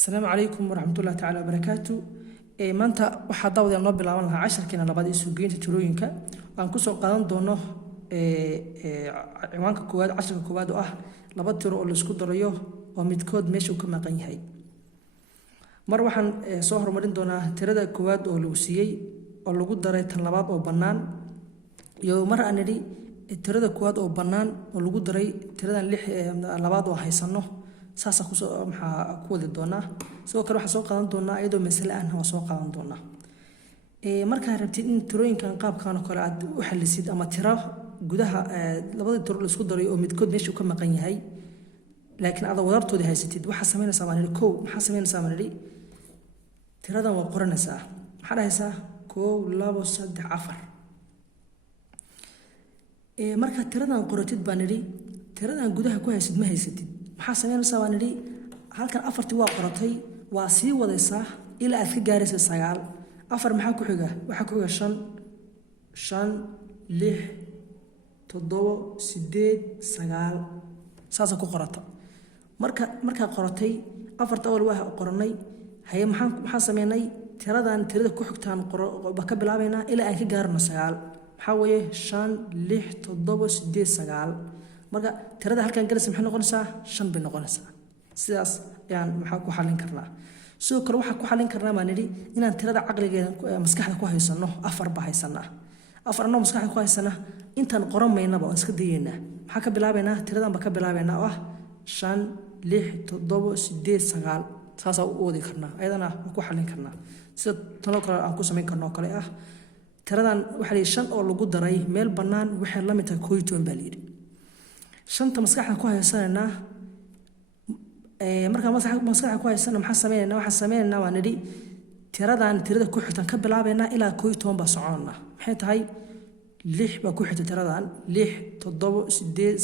السلام عليكم ورحمة الله تعالى وبركاته. maanta waxaa dawada noo bilaaban lahaa casharkeena labaad ee suugeynta tirooyinka aan ku soo qaadan doono ciwaanka koowaad casharka koowaad oo ah laba tiro oo la isku darayo oo midkood meesha uu ka maqan yahay. mar waxaan soo horumarin doonaa tirada koowaad oo lagu siiyay oo lagu daray tan labaad oo bannaan iyo mar aan nidhi tirada koowaad oo bannaan oo lagu daray tiradan labaad oo haysano saasa ku soo maxaa ku wada doonaa sidoo kale waxaan soo qaadan doonaa iyadoo mas'ale ah oo soo qaadan doonaa marka rabtid in tirooyinkan qaabkan oo kale aad u xalisid ama tiro gudaha labada tiro la isku daray oo midkood meesha ka maqan yahay laakiin aad wadartooda haysatid waxa sameynaysaa maanili kow maxaa sameynaysaa maanili tiradan waa qoranaysaa maxaa dhahaysaa 1 2 3 4 marka tiradan qoratid baan nidhi tiradan gudaha ku haysid ma haysatid maxaa sameynaysaa baan nidhi halkan afartii waa qoratay waa sii wadaysaa ilaa aad ka gaaraysa 9 afar maxaa ku xiga waxa ku xiga 5 6 7 8 9 saasa ku qorata marka qoratay afarta awal waa qoranay haye maxaa sameynay tiradan tirada ku xigtaan ka bilaabaynaa ilaa aan ka gaarno 9 maxaa weeye 5 6 7 8 9 marka tirada halkan galaysa maxay noqonaysaa 5 bay noqonaysaa sidaas ayaan maxaa ku xalin karnaa sidoo kale waxa ku xalin karnaa ma nidhi inaan tirada caqligeeda maskaxda ku haysano afar ba haysana afar anoo maskaxda ku haysana intaan qoran maynaba oo iska dayeena maxaa ka bilaabaynaa tiradan ba ka bilaabaynaa oo ah 5 6 7 8 9 saasa u wadi karnaa ayadana ku xalin karnaa sida tan kale aan ku sameyn karno kale ah tiradan waxa la 5 oo lagu daray meel bannaan waxay la mid tahay 12 baa leeyahay shanta maskaxda ku haysanana marka maskaxda ku haysana maxaa sameeynaa waxa sameeynaa waa nidhi tiradan tirada ku xigtan ka bilaabaynaa ilaa 12 ba soconaa maxay tahay 6 ba ku xigta tiradan 6 7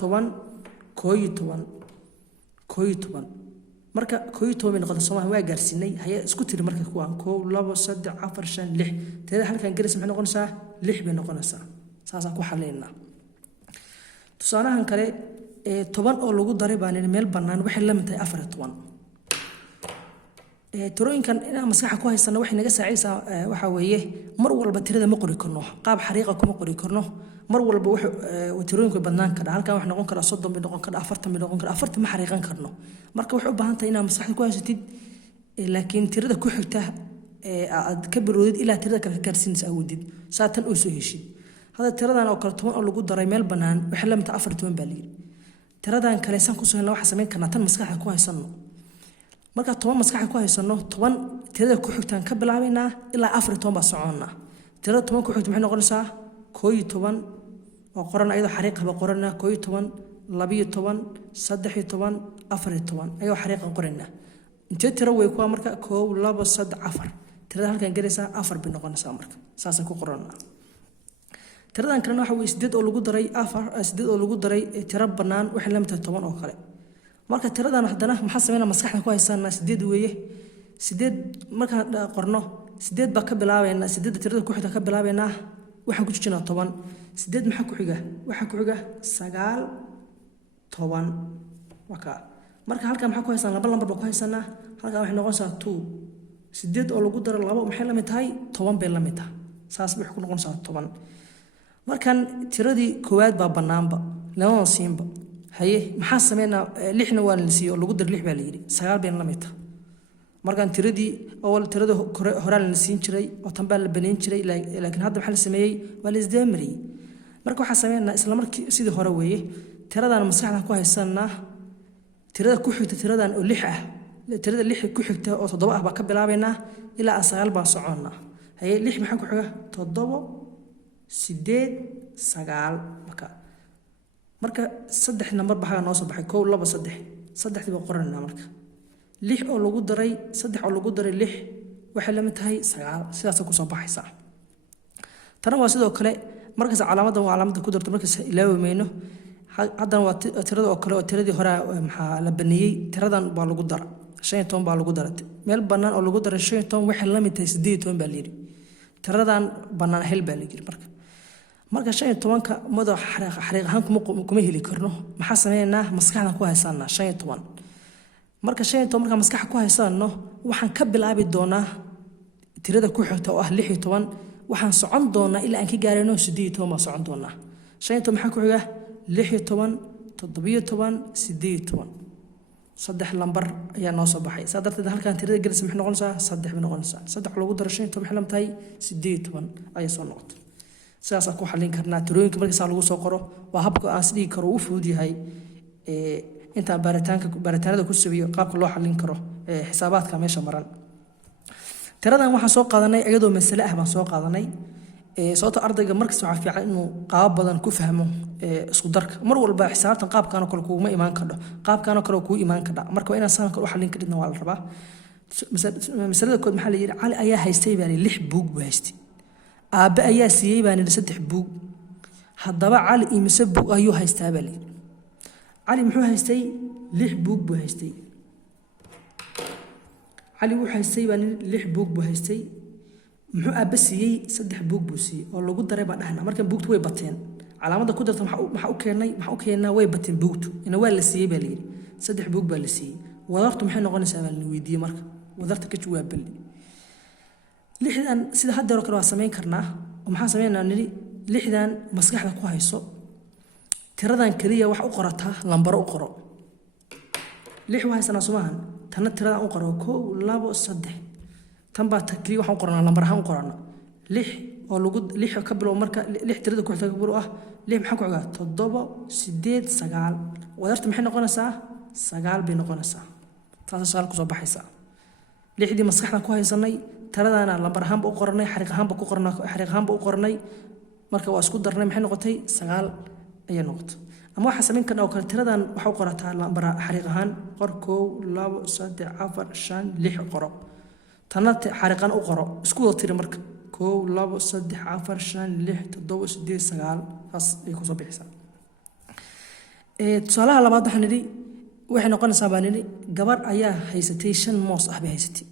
8 9 10 marka 12 bay noqotay Soomaaliya waa gaarsinay haya isku tiri marka kuwaan 1 2 3 4 5 6 tirada halkan gaaraysa maxay noqonaysaa 6 bay noqonaysaa saasa ku xaleynaa tusaalahan kale 10 oo lagu daray baan meel bannaan waxay la mid tahay 14 tirooyinkan inaan maskaxda ku haysano waxay naga saacidaysaa waxa weeye mar walba tirada ma qori karno qaab xariiqa kuma qori karno mar walba wax tirooyinka bannaan ka halkan wax noqon kara 30 bay noqon kara 40 bay noqon kara 40 ma xariiqan karno marka wuxuu u baahan tahay inaad maskaxda ku haysatid laakiin tirada ku xigta aad ka biroodid ilaa tirada kale ka gaarsiinaysa awoodid saatan oo soo heshid hada tiradan oo kale 10 oo lagu daray meel bannaan waxay la mid tahay 14 baa leeyahay tiradan kale san ku soo helna waxa sameyn karnaa tan maskaxda ku haysano marka 10 maskaxda ku haysano 10 tirada ku xigtaan ka bilaabaynaa ilaa 14 ba soconaa tirada 10 ku xigta maxay noqonaysaa 11 oo qoran ayadoo xariiq ba qorana 11 12 13 14 ayuu xariiqan qorana intee tiro way kuwa marka 1 2 3 4 tirada halkan galaysa 4 bay noqonaysaa marka saas ku qorana tiradan kalena waxa weeye 8 oo lagu daray 8 oo lagu daray tiro bannaan waxay la mid tahay 10 oo kale marka tiradan hadana maxaa sameynaa maskaxda ku haysanaa 8 weeye 8 marka qorno 8 ba ka bilaabayna 8 tirada ku xigta ka bilaabayna waxaan ku jijinaa 10 8 maxaa ku xiga waxa ku xiga 9 10 waka marka halkan maxaa ku haysanaa laba lambar ba ku haysanaa halkan waxay noqonaysaa 2 8 oo lagu daray 2 maxay la mid tahay 10 bay la mid tahay saas bay ku noqonaysaa 10 markan tiradii koowaad baa bannaanba lama siinba haye maxaa sameynaa 6na waa la siiyo lagu dar 6 baa la yiri 9 been la mid tahay markan tiradii awal tirada hore la siin jiray oo tan baa la baneyn jiray laakiin hadda waxa la sameeyay waa la isdaamariyay marka waxa sameynaa isla markii sidii hore weeye tiradan maskaxda ku haysanaa tirada ku xigta tiradan oo 6 ah tirada 6 ku xigta oo 7 ah baa ka bilaabaynaa ilaa 9 baa soconaa haye 6 maxaa ku xiga 7 8 9 marka 3 number baxaa noo soo baxay 1 2 3 3 baa qoranaa marka 6 oo lagu daray 3 oo lagu daray 6 waxay la mid tahay 9 sidaas ku soo baxaysa tan waa sidoo kale markaas calaamadan waa calaamada ku darto markaas ilaawamayno haddana waa tirada oo kale oo tiradii hore maxaa la baneeyay tiradan baa lagu daray 15 baa lagu daray meel bannaan oo lagu daray 15 waxay la mid tahay 18 baa leeyahay tiradan bannaan hel baa leeyahay marka 15ka madax xariiq ahaan kuma heli karno maxaa sameeynaa maskaxda ku haysanaa 15 marka 15 marka maskax ku haysano waxaan ka bilaabi doonaa tirada ku xigta oo ah 16 waxaan socon doonaa ilaa aan ka gaarayno 18 ma socon doonaa 15 maxaa ku xiga 16 17 18 saddex lambar ayaa noo soo baxay sadarteed halkan tirada gelis maxay noqonaysaa 3 bay noqonaysaa 3 lagu daro 15 maxay lamtahay 18 ay soo noqotay sidaas ku xalin karnaa tirooyinka marka lagu soo qoro waa habka aan sidii karo u fudud yahay inta baaritaanada ku sabiyo qaabka loo xalin karo xisaabaadka meesha maran tiradan waxaan soo qaadanay iyadoo mas'ale ah baan soo qaadanay sababta ardayga markasta waxa fiican inuu qaab badan ku fahmo isku darka mar walba xisaabtan qaabkan kale kuuma imaan karo qaabkan kale ku imaan kara marka inaan saan kale u xalin karin waa la rabaa mas'alada kood maxaa la yiri cali ayaa haystay baan 6 buug buu haystay aabe ayaa siiyay baan 3 buug haddaba cali imise buug ayuu haystaa baa cali muxuu haystay 6 buug buu haystay cali wuxuu haystay baan 6 buug buu haystay muxuu aabe siiyay 3 buug buu siiyay oo lagu daray baa dhaxna markan buugtu way bateen calaamada ku darto maxaa u keenay way bateen buugtu ina waa la siiyay baa leeyahay 3 buug baa la siiyay wadartu maxay noqonaysaa baa la weydiiyay marka wadarta ka jawaab bal lixdan sida hadda kale waa sameyn karnaa oo maxaa sameynaa niri lixdan maskaxda ku hayso tiradan kaliya wax u qorataa lambar u qoro lix waxa sanaa sumahan tan tiradan u qoro 1 2 3 tan baa takliif waxaan qornaa lambar ahaan qornaa 6 oo lagu 6 ka bilow marka 6 tirada ku xigta baro ah 6 maxaa ku xiga 7 8 9 wadarta maxay noqonaysaa 9 bay noqonaysaa taas su'aal ku soo baxaysa lixdii maskaxda ku haysanay tiradana lambar ahaan u qornay xariiq ahaan u qornay marka waa isku darnay maxay noqotay 9 ay noqotay ama waxa sameyn karnaa oo kale tiradan waxa u qorataa lambar xariiq ahaan qor 1 2 3 4 5 6 qoro tanat xariiqan u qoro isku wada tiri marka 1 2 3 4 5 6 7 8 9 taas ay ku soo bixisa tusaalaha labaad waxaan nidhi waxay noqonaysaa baan nidhi gabar ayaa haysatay 5 moos ah bay haysatay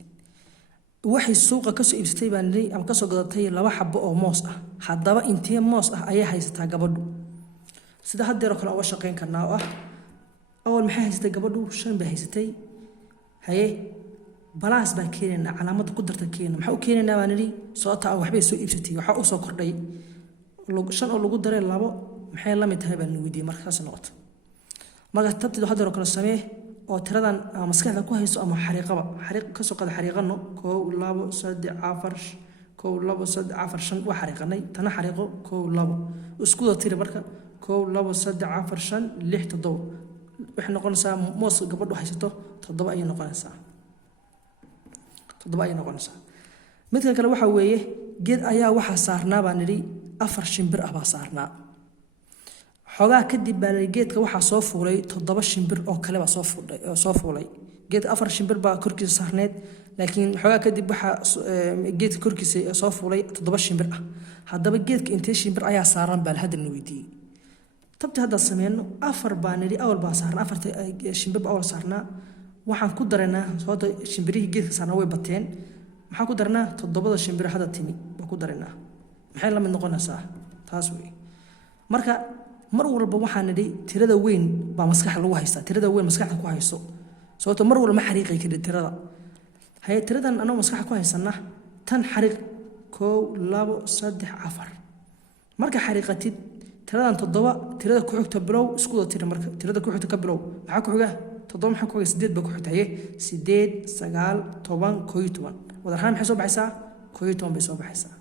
waxay suuqa ka soo iibsatay baan nidhi ama ka soo gadatay 2 xabbo oo moos ah haddaba intee moos ah ayaa haysataa gabadhu sida haddeer kale uga shaqeyn karnaa oo ah awal maxay haysatay gabadhu 5 bay haysatay haye balaas baa keenayna calaamada ku darta keenayna maxaa u keenaynaa baan nidhi sababta waxbay soo iibsatay waxa u soo kordhay 5 oo lagu daray 2 maxay la mid tahay baan weydiiyay markaas noqoto marka tabtid haddeer kale samee oo tiradan maskaxda ku hayso ama xariiq ka soo qada xariiqano 1 2 3 4 1 2 3 4 5 waa xariiqanay tana xariiqo 1 2 isku wada tiri marka 1 2 3 4 5 6 7 waxay noqonaysaa moos gabadhu haysato 7 ay noqonaysaa 7 ay noqonaysaa midka kale waxa weeye geed ayaa waxa saarnaa baan niri 4 shimbir ah baa saarnaa xogaa kadib baa geedka waxa soo fuulay 7 shimbir oo kale baa soo fuulay geed 4 shimbir baa korkiisa saarneed laakiin xogaa kadib waxa geedka korkiisa soo fuulay 7 shimbir ah haddaba geedka intee shimbir ayaa saaran baa hadda la weydiiyay tabti hadda sameeyno 4 baa niri awal baa saarnaa 4 shimbir baa awal saarnaa waxaan ku dareynaa sababta shimbirihii geedka saarnaa way bateen maxaa ku dareynaa 7 shimbir hadda timi baa ku dareynaa maxay la mid noqonaysaa taas weey marka mar walba waxaan nidhi tirada weyn baa maskaxda lagu haystaa tirada weyn maskaxda ku hayso sababtoo mar walba ma xariiqay kara tirada hay tiradan anoo maskaxda ku haysana tan xariiq 1 2 3 4 marka xariiqatid tiradan 7 tirada ku xigta bilow isku wada tiri marka tirada ku xigta ka bilow maxaa ku xiga 7 maxaa ku xiga 8 baa ku xigta 8 9 10 11 12 wada rahan maxay soo baxaysaa 12 bay soo baxaysaa